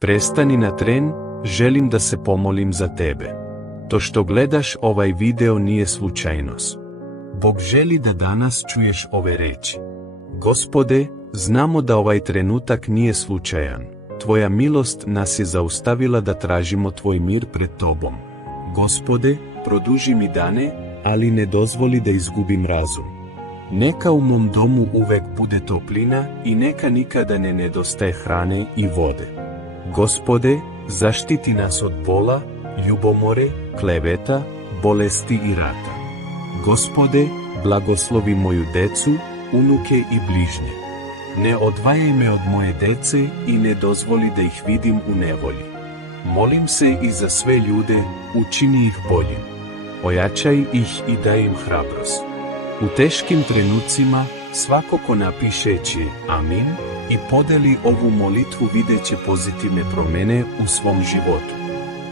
Prestani na tren, želim da se pomolim za tebe. To što gledaš ovaj video nije slučajnost. Bog želi da danas čuješ ove reči. Gospode, znamo da ovaj trenutak nije slučajan. Tvoja milost nas je zaustavila da tražimo tvoj mir pred tobom. Gospode, produži mi dane, ali ne dozvoli da izgubim razum. Neka u mom domu uvek bude toplina i neka nikada ne nedostaje hrane i vode. Gospode, zaštiti nas od bola, ljubomore, kleveta, bolesti i rata. Gospode, blagoslovi moju decu, unuke i bližnje. Ne odvajaj me od moje dece i ne dozvoli da ih vidim u nevolji. Molim se i za sve ljude, učini ih boljim. Ojačaj ih i daj im hrabrost. U teškim trenucima, svako ko napišeći Amin i podeli ovu molitvu videće pozitivne promjene u svom životu.